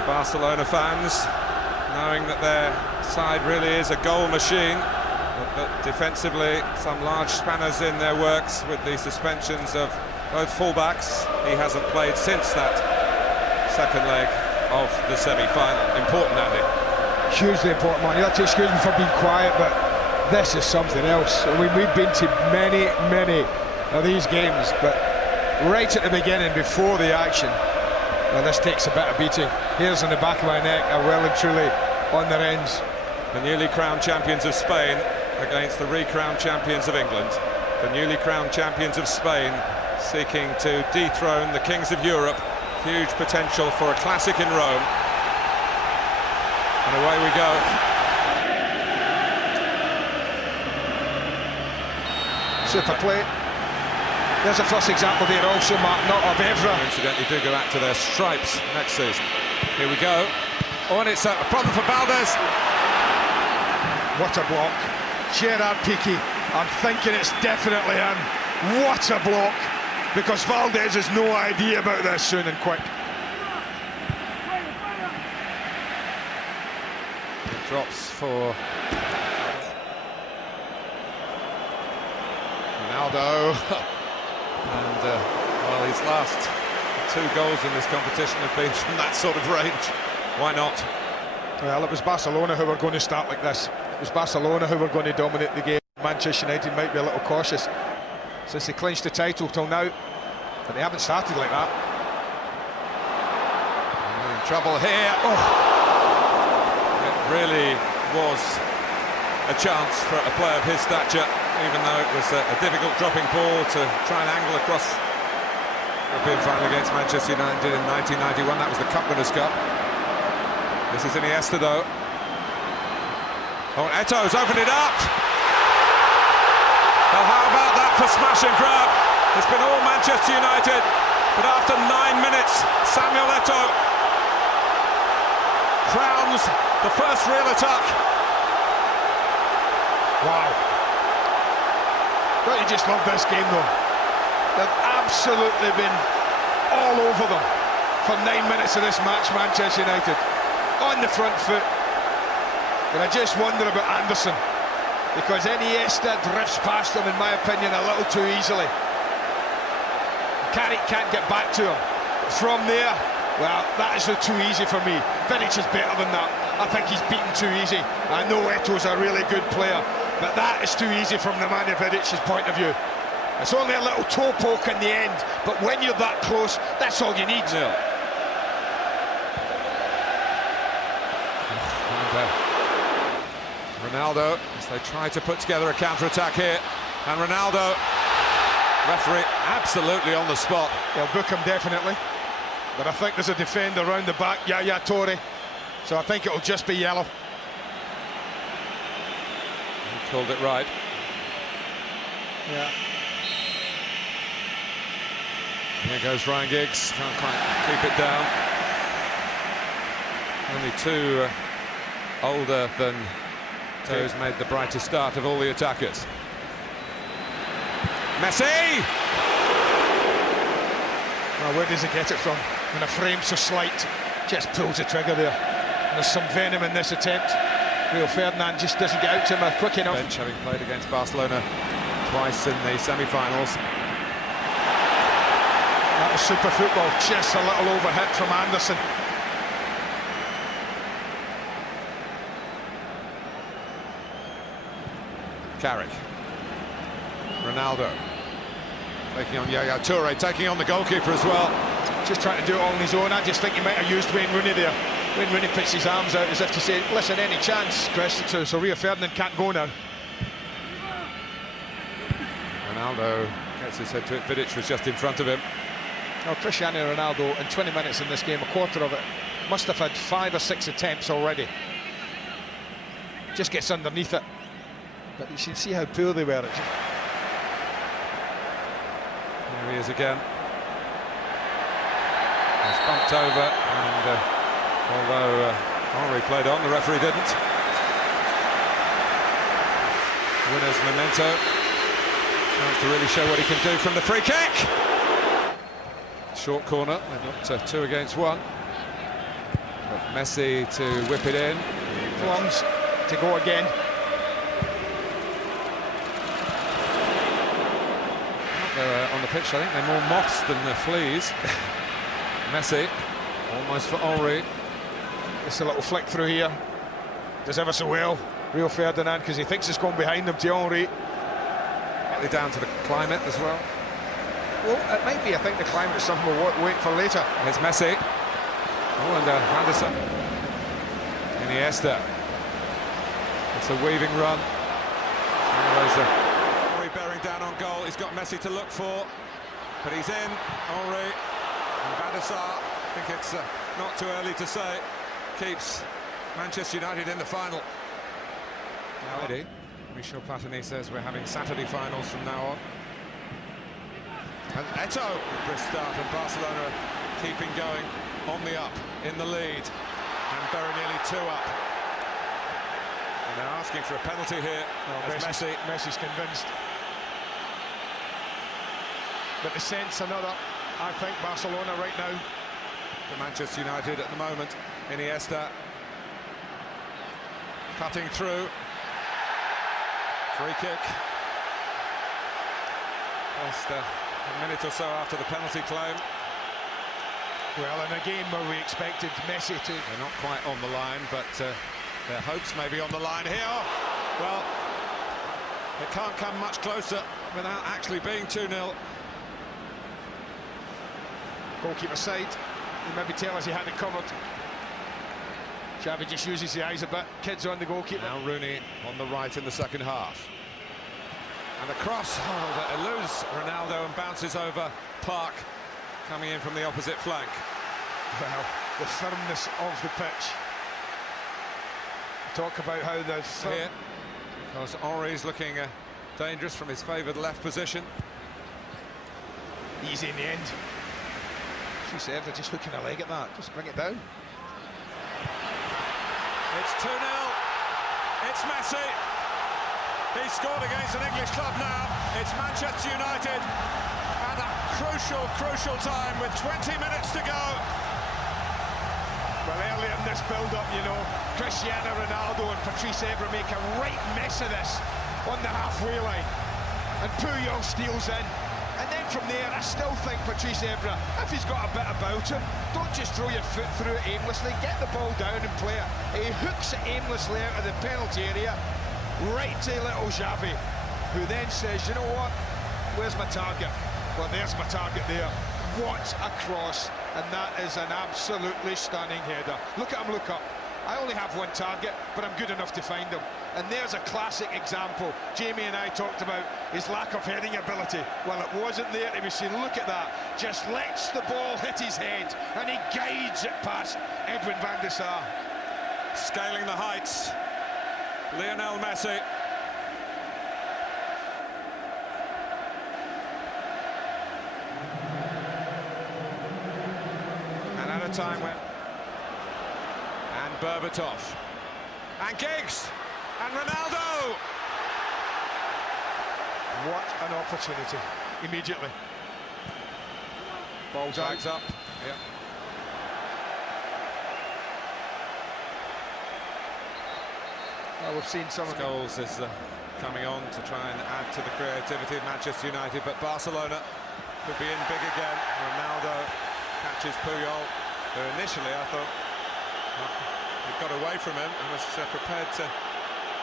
the Barcelona fans, knowing that their side really is a goal machine, but defensively some large spanners in their works with the suspensions of both fullbacks. He hasn't played since that second leg of the semi-final. Important, Andy. Hugely important, man. You have to excuse me for being quiet, but this is something else. I mean, we've been to many of these games, but right at the beginning, before the action, well, this takes a bit of beating. Hairs on the back of my neck are well and truly on their ends. The newly crowned champions of Spain against the recrowned champions of England. The newly crowned champions of Spain seeking to dethrone the kings of Europe. Huge potential for a classic in Rome. And away we go. Super play. There's a first example there also, Mark, not of Evra. Incidentally, do go back to their stripes next season. Here we go. Oh, and it's a problem for Valdez. What a block. Gerard Piqué, I'm thinking it's definitely in. What a block. Because Valdez has no idea about this soon and quick. It drops for Ronaldo. And, well, his last 2 goals in this competition have been from that sort of range. Why not? Well, it was Barcelona who were going to start like this. It was Barcelona who were going to dominate the game. Manchester United might be a little cautious since they clinched the title till now, but they haven't started like that. In trouble here. Oh. It really was a chance for a player of his stature, even though it was a difficult dropping ball to try and angle across the European final against Manchester United in 1991. That was the Cup Winners' Cup. This is Iniesta, though. Oh, Eto's opened it up. Well, how about that for smash and grab? It's been all Manchester United, but after 9 minutes, Samuel Eto'o crowns the first real attack. Wow. Don't you just love this game, though? They've absolutely been all over them for 9 minutes of this match, Manchester United. On the front foot. But I just wonder about Anderson, because Iniesta drifts past him, in my opinion, a little too easily. Carrick can't get back to him. From there, well, that is too easy for me. Vidic is better than that. I think he's beaten too easy. I know Eto's a really good player, but that is too easy from Nemanja Vidic's point of view. It's only a little toe poke in the end, but when you're that close, that's all you need. Yeah. Ronaldo, as they try to put together a counter-attack here, and Ronaldo, referee absolutely on the spot. They'll book him definitely, but I think there's a defender round the back, Yaya Toure, so I think it'll just be yellow. He called it right. Yeah. Here goes Ryan Giggs, can't quite keep it down. Only 2 older than Toes made the brightest start of all the attackers. Messi! Well, where does he get it from? When a frame so slight, just pulls the trigger there. And there's some venom in this attempt. Rio Ferdinand just doesn't get out to him quick enough. Bench, having played against Barcelona twice in the semi-finals. That was super football, just a little overhit from Anderson. Carrick. Ronaldo. Taking on Yaya Toure, taking on the goalkeeper as well. Just trying to do it all on his own. I just think he might have used Wayne Rooney there. Wayne Rooney puts his arms out as if to say, listen, any chance, Chris, so Rio Ferdinand can't go now. Ronaldo gets his head to it. Vidic was just in front of him. Now, Cristiano Ronaldo, in 20 minutes in this game, a quarter of it, must have had 5 or 6 attempts already. Just gets underneath it. But you should see how poor they were. Here he is again. He's bumped over, and although Henry played on, the referee didn't. Winner's memento. Chance to really show what he can do from the free kick. Short corner, they've got 2 against 1. But Messi to whip it in. Plums to go again. They're on the pitch, I think they're more moths than they're fleas. Messi, almost for Henry. Just a little flick through here. Does ever so well, Rio Ferdinand, because he thinks it's going behind him to Henry. Partly down to the climate as well. Well, it might be. I think the climate is something we'll wait for later. Here's Messi. Oh, and Van der Sar. Iniesta. It's a weaving run. Henry bearing down on goal. He's got Messi to look for, but he's in. Henry and Van der Sar. I think it's not too early to say. Keeps Manchester United in the final. Already, Michel Platini says we're having Saturday finals from now on. And Eto'o, brisk start, and Barcelona keeping going on the up in the lead, and very nearly 2 up. And they're asking for a penalty here. As Messi's convinced. But the sense another, I think, Barcelona right now. For Manchester United at the moment. Iniesta cutting through. Free kick. Just a minute or so after the penalty claim. Well, in a game where we expected Messi to... They're not quite on the line, but their hopes may be on the line here. Well, it can't come much closer without actually being 2-0. Goalkeeper side. You maybe tell us he had it covered. Xavi just uses the eyes a bit. Kids on the goalkeeper. Now Rooney on the right in the second half. And the cross, that eludes Ronaldo and bounces over Park, coming in from the opposite flank. Well, the firmness of the pitch. Talk about how the... Here, because Henry's looking dangerous from his favoured left position. Easy in the end. She said they're just hooking a leg at that. Just bring it down. It's 2-0. It's Messi. He's scored against an English club now. It's Manchester United at a crucial time with 20 minutes to go. Well, earlier in this build-up, you know, Cristiano Ronaldo and Patrice Evra make a right mess of this on the halfway line. And Puyol steals in. And then from there, I still think Patrice Evra, if he's got a bit about him, don't just throw your foot through it aimlessly, get the ball down and play it. He hooks it aimlessly out of the penalty area, right to little Xavi, who then says, you know what, where's my target? Well, there's my target there. What a cross, and that is an absolutely stunning header. Look at him, look up. I only have one target, but I'm good enough to find him. And there's a classic example. Jamie and I talked about his lack of heading ability. Well, it wasn't there to be seen. Look at that. Just lets the ball hit his head, and he guides it past Edwin van der Sar. Scaling the heights, Lionel Messi. And at a time when... And Berbatov. And Giggs. And Ronaldo! What an opportunity, immediately. Ball drags up. Yeah. Well, we've seen some of Scholes is coming on to try and add to the creativity of Manchester United, but Barcelona could be in big again. Ronaldo catches Puyol, who initially I thought he got away from him and was prepared to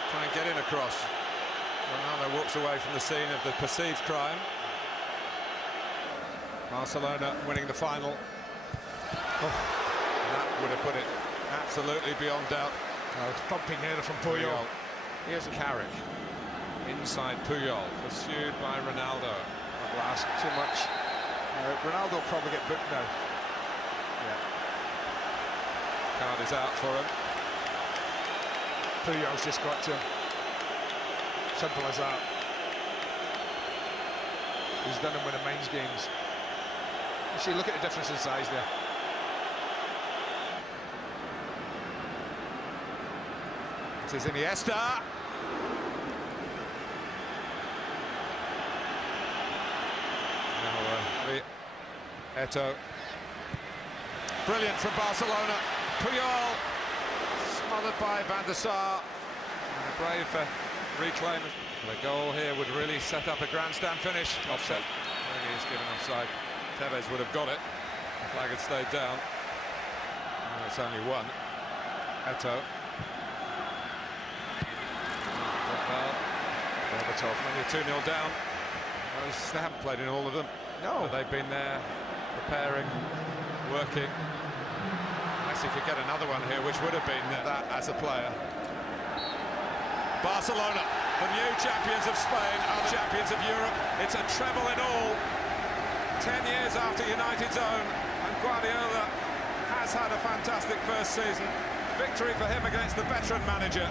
try and get in across. Ronaldo walks away from the scene of the perceived crime. Barcelona winning the final. That would have put it absolutely beyond doubt. Thumping header from Puyol. Here's Carrick. Inside Puyol, pursued by Ronaldo. That'll ask too much. Ronaldo will probably get booked now. Yeah. Card is out for him. Puyol's just got to. Simple as that. He's done him with the Mainz games. You see, look at the difference in size there. It is Iniesta. Now, Eto'o. Brilliant from Barcelona. Puyol, smothered by Van der Sar. And a brave reclaim. The goal here would really set up a grandstand finish. Offset. Really is given offside. Tevez would have got it. The flag had stayed down. And it's only one. Eto. Berbatov, only 2-0 down. They haven't played in all of them. No. But they've been there, preparing, working. Messi could get another one here, which would have been that as a player. Barcelona, the new champions of Spain, are the champions of Europe. It's a treble in all. 10 years after United's own, and Guardiola has had a fantastic first season. Victory for him against the veteran manager.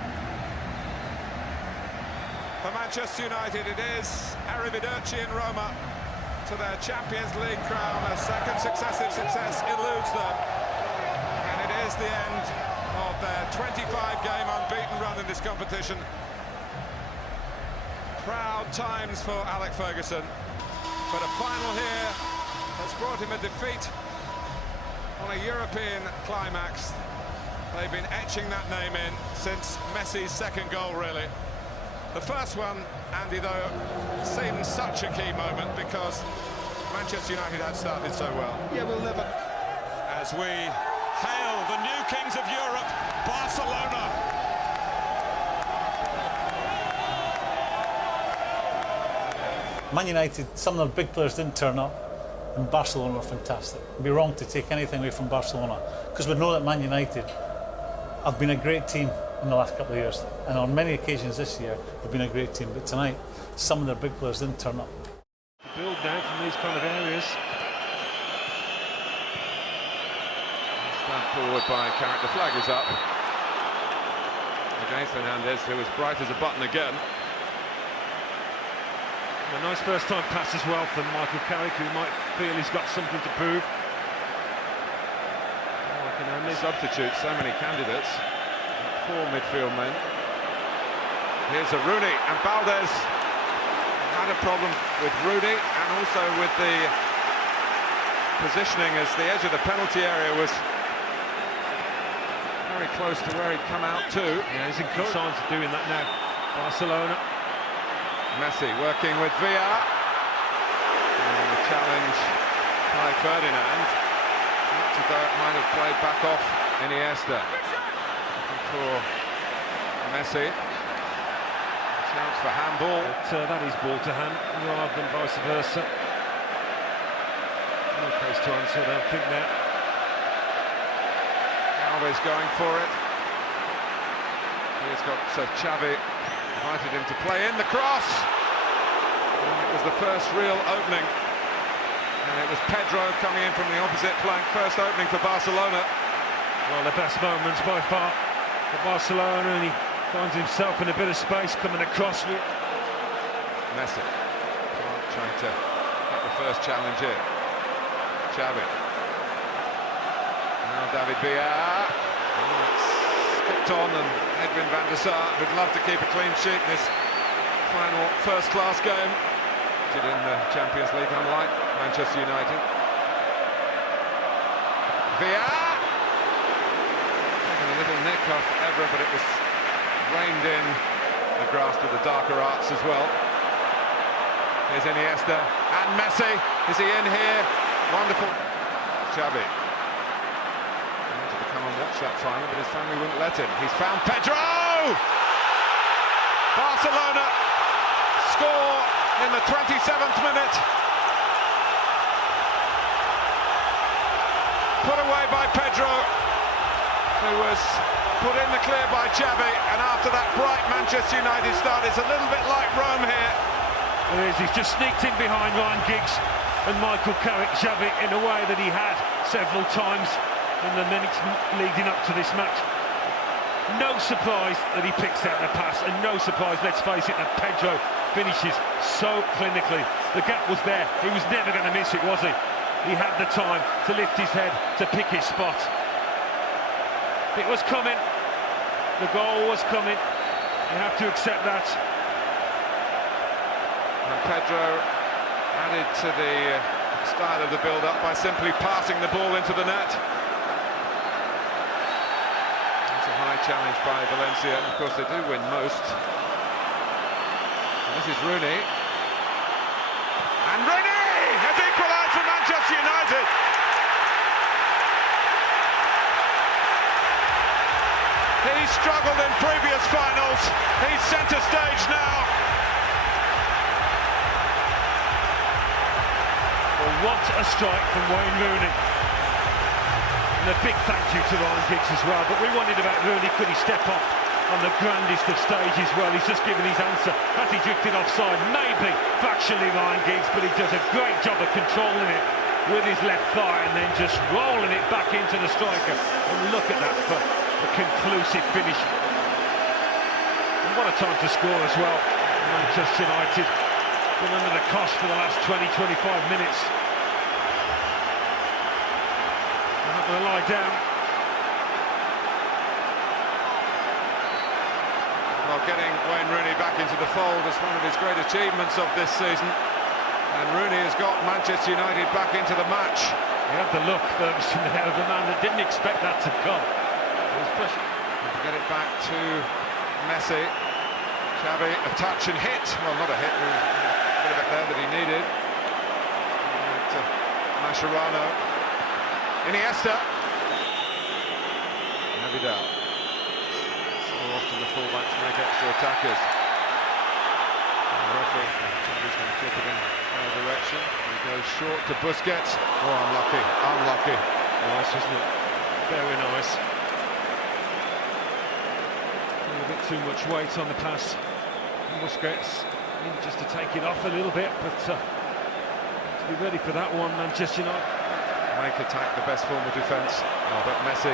For Manchester United, it is arrivederci in Roma to their Champions League crown. A second successive success eludes them, and it is the end of their 25-game unbeaten run in this competition. Proud times for Alex Ferguson, but a final here has brought him a defeat on a European climax. They've been etching that name in since Messi's second goal, really. The first one, Andy, though, seemed such a key moment because Manchester United had started so well. Yeah, we'll never... As we hail the new kings of Europe, Barcelona. Man United, some of their big players didn't turn up, and Barcelona were fantastic. It'd be wrong to take anything away from Barcelona, because we know that Man United have been a great team in the last couple of years, and on many occasions this year they've been a great team, but tonight some of their big players didn't turn up. Build now from these kind of areas. Stand forward by Carrick, the flag is up against Hernandez, who was bright as a button again. A nice first-time pass as well from Michael Carrick, who might feel he's got something to prove. Substitutes, so many candidates. 4 midfield men. Here's a Rooney, and Valdez had a problem with Rooney and also with the positioning, as the edge of the penalty area was very close to where he'd come out to. Yeah, he's in good signs of doing that now. Barcelona. Messi working with Villar. And the challenge by Ferdinand. Looked as though it might have played back off Iniesta. For Messi. Chance for handball. But, that is ball to hand rather than vice versa. No place to answer, I don't think that. Alves going for it. He's got Xavi invited him to play in the cross. And it was the first real opening. And it was Pedro coming in from the opposite flank. First opening for Barcelona. Well, the best moments by far for Barcelona, and he finds himself in a bit of space coming across with Messi trying to get the first challenge in. Xavi. Now David Villar. Skipped on, and Edwin van der Sar would love to keep a clean sheet in this final first-class game. Did in the Champions League, unlike Manchester United. Villar. A little nick off Evra, but it was reined in the grasp of the darker arts as well. Here's Iniesta and Messi. Is he in here? Wonderful. Xavi wanted to come and watch that final, but his family wouldn't let him. He's found Pedro! Barcelona score in the 27th minute. Put away by Pedro, who was put in the clear by Xavi, and after that bright Manchester United start, it's a little bit like Rome here. There is, he's just sneaked in behind Ryan Giggs and Michael Carrick, Xavi, in a way that he had several times in the minutes leading up to this match. No surprise that he picks out the pass, and no surprise, let's face it, that Pedro finishes so clinically. The gap was there, he was never going to miss it, was he? He had the time to lift his head, to pick his spot. It was coming. The goal was coming. You have to accept that. And Pedro added to the style of the build-up by simply passing the ball into the net. challenged by Valencia. Of course, they do win most. And this is Rooney. And Rooney has equalised for Manchester United. He struggled in previous finals. He's centre stage now. Well, what a strike from Wayne Rooney. And a big thank you to Ryan Giggs as well. But we wondered about Rooney, could he step up on the grandest of stages? Well, he's just given his answer. Has he drifted offside? Maybe, factually, Ryan Giggs, but he does a great job of controlling it with his left thigh and then just rolling it back into the striker. And look at that for a conclusive finish. And what a time to score as well. Manchester United been under the cosh for the last 20-25 minutes. They're not going to lie down. Well, getting Wayne Rooney back into the fold is one of his great achievements of this season. And Rooney has got Manchester United back into the match. He had the look, Ferguson, there of the man that didn't expect that to come. There was pressure. And to get it back to Messi. Xavi, a touch and hit. Well, not a hit, a bit of it there that he needed. And Mascherano. Iniesta. And Vidal. So often the fullbacks make extra attackers. And the referee, he's going to flip it in their direction. He goes short to Busquets. Oh, unlucky, unlucky. Nice, wasn't it? Very nice. A bit too much weight on the pass. Busquets needed just to take it off a little bit, but to be ready for that one, Manchester United. Make attack the best form of defence. Oh, but Messi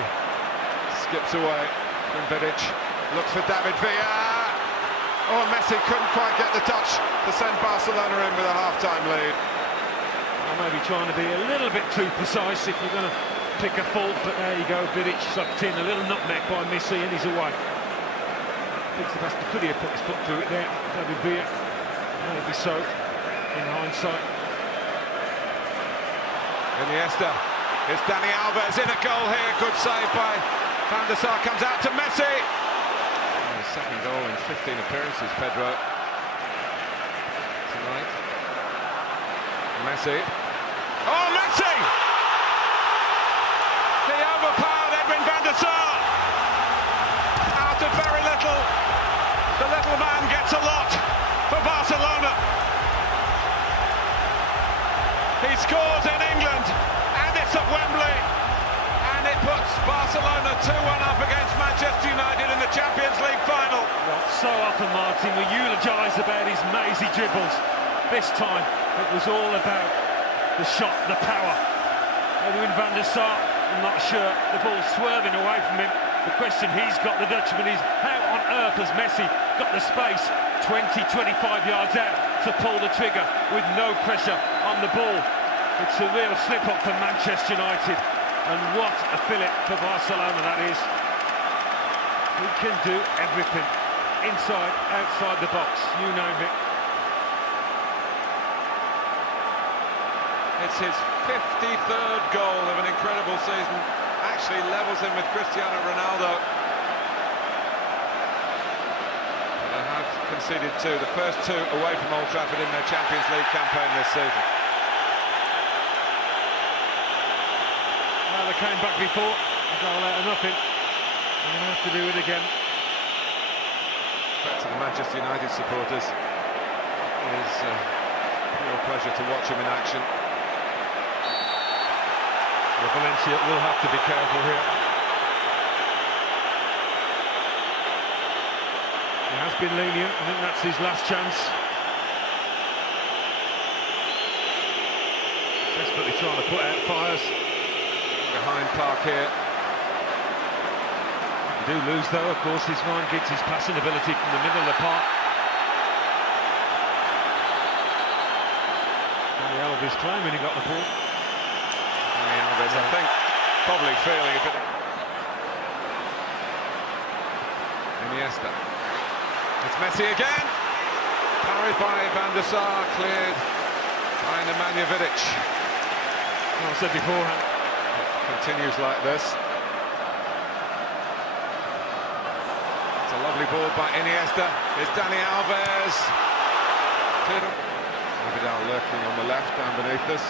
skips away from Vidic. Looks for David Villa. Oh, Messi couldn't quite get the touch to send Barcelona in with a half-time lead. Well, maybe trying to be a little bit too precise if you're going to pick a fault, but there you go. Vidic sucked in, a little nutmeg by Messi, and he's away. Picks the bastard. Could he have put his foot through it there? David Villa. Maybe so, in hindsight. Iniesta. It's Dani Alves in a goal here. Good save by Van der Sar. Comes out to Messi. Oh, his second goal in 15 appearances, Pedro. Tonight. Messi. Oh, Messi! He overpowered Edwin van der Sar. Out of very little. The little man gets a lot for Barcelona. He scores in England, and it's at Wembley, and it puts Barcelona 2-1 up against Manchester United in the Champions League final. Not so often, Martin, we eulogise about his mazy dribbles. This time, it was all about the shot, the power. Edwin van der Sar, I'm not sure, the ball's swerving away from him. The question he's got, the Dutchman, is how on earth has Messi got the space 20-25 yards out to pull the trigger with no pressure on the ball? It's a real slip-up for Manchester United, and what a fillip for Barcelona that is. He can do everything, inside, outside the box, you name it. It's his 53rd goal of an incredible season. Actually levels him with Cristiano Ronaldo. They have conceded two, the first two away from Old Trafford in their Champions League campaign this season. Well, they came back before, a goal out of nothing. They're going to have to do it again. Back to the Manchester United supporters. It is a real pleasure to watch him in action. Well, Valencia will have to be careful here. He has been lenient. I think that's his last chance. Desperately trying to put out fires. Behind Park here. They do lose though, of course, is Ryan Giggs' his passing ability from the middle of the park. Dani Alves claiming he got the ball. Dani Alves, I think, probably feeling a bit. Iniesta. It's Messi again. Parried by Van der Sar, cleared by Nemanja Vidic. Well, I said beforehand. Continues like this. It's a lovely ball by Iniesta. It's Dani Alves. Abidal lurking on the left, down beneath us.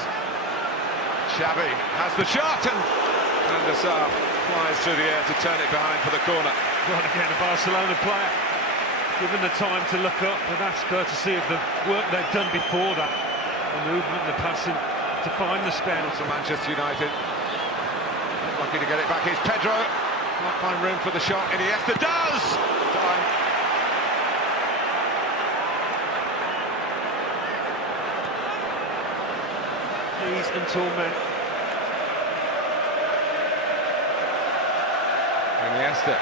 Xavi has the shot, and Van der Sar flies through the air to turn it behind for the corner. Right again, a Barcelona player given the time to look up, but that's courtesy of the work they've done before that. The movement, the passing to find the spare. For Manchester United. Lucky to get it back. Here's Pedro. Can't find room for the shot. Iniesta does! Time. Please and torment. Iniesta.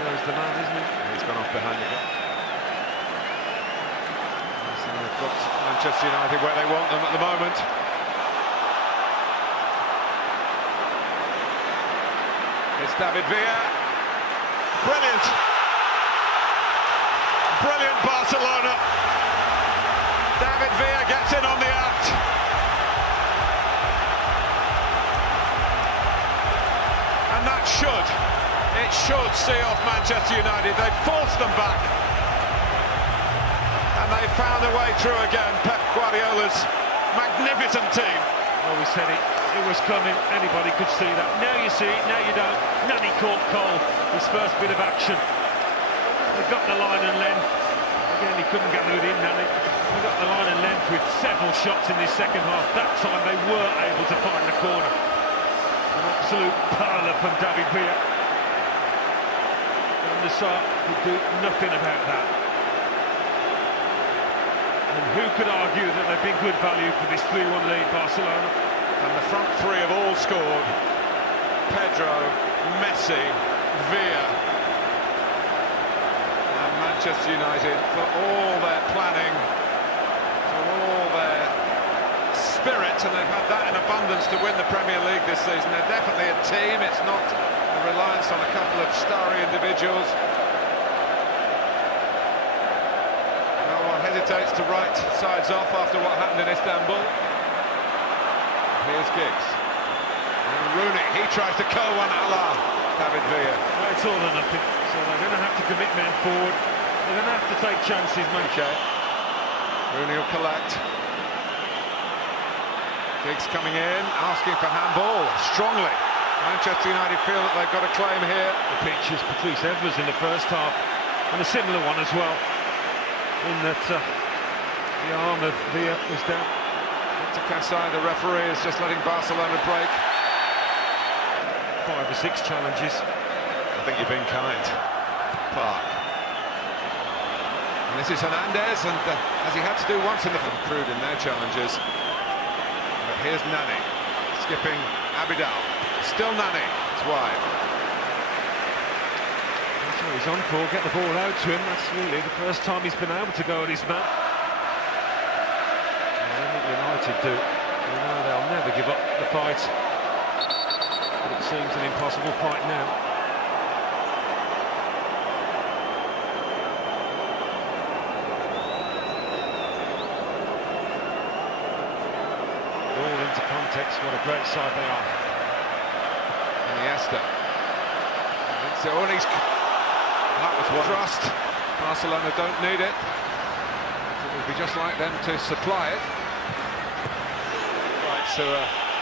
There's the man, isn't he? He's gone off behind the goal. So they've got Manchester United where they want them at the moment. It's David Villa. Brilliant! Brilliant Barcelona. David Villa gets in on the act. And that should see off Manchester United. They forced them back. And they found a way through again. Pep Guardiola's magnificent team. Well, we said it was coming. Anybody could see that. Now you see it, now you don't. Nani caught Cole, his first bit of action. They got the line and length. Again, he couldn't gather it in, Nani. They got the line and length with several shots in this second half. That time they were able to find the corner. An absolute parlour from David Villa. And the Sar could do nothing about that. And who could argue that they've been good value for this 3-1 lead, Barcelona? And the front three have all scored. Pedro, Messi, Villa. And Manchester United, for all their planning, for all their spirit, and they've had that in abundance to win the Premier League this season. They're definitely a team. It's not a reliance on a couple of starry individuals. No one hesitates to write sides off after what happened in Istanbul. Here's Giggs. And Rooney, he tries to curl one a la David Villa. Well, it's all or nothing, so they're going to have to commit men forward. They're going to have to take chances, mate. Okay. Rooney will collect. Giggs coming in, asking for handball strongly. Manchester United feel that they've got a claim here. The pitch is Patrice Evra's in the first half, and a similar one as well, in that the arm of Villa was down. To Kasai, the referee, is just letting Barcelona break. 5 or 6 challenges. I think you've been kind, Park. And this is Hernandez, and as he had to do once in the crude in their challenges. But here's Nani, skipping Abidal. Still Nani, it's wide. That's what he's on for, get the ball out to him. That's really the first time he's been able to go at his man. United do. They know they'll never give up the fight. But it seems an impossible fight now. All into context, what a great side they are. Iniesta. That was one. Trust. Barcelona don't need it. It would be just like them to supply it. So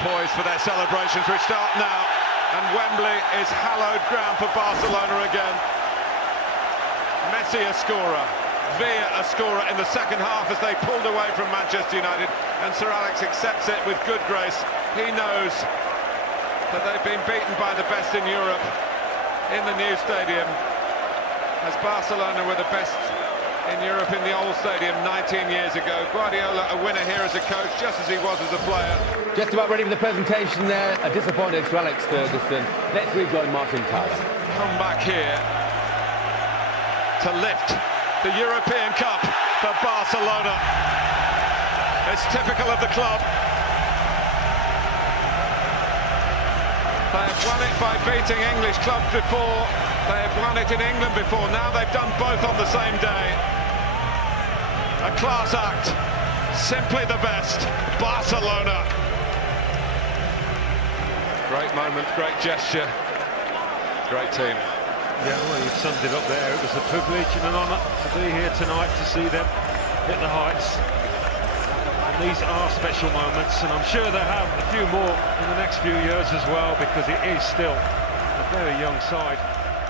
poised for their celebrations, which start now, and Wembley is hallowed ground for Barcelona again. Messi a scorer, Villa a scorer in the second half as they pulled away from Manchester United, and Sir Alex accepts it with good grace. He knows that they've been beaten by the best in Europe in the new stadium, as Barcelona were the best in Europe in the old stadium 19 years ago. Guardiola a winner here as a coach, just as he was as a player. Just about ready for the presentation there. A disappointed Sir Alex Ferguson. Let's rejoin Martin Tyler. Come back here to lift the European Cup for Barcelona. It's typical of the club. They have won it by beating English clubs before. They have won it in England before. Now they've done both on the same day. A class act. Simply the best. Barcelona. Great moment, great gesture, great team. Yeah, well, you summed it up there. It was a privilege and an honour to be here tonight to see them hit the heights. And these are special moments, and I'm sure they'll have a few more in the next few years as well, because it is still a very young side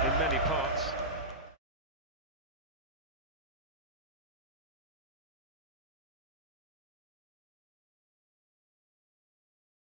in many parts.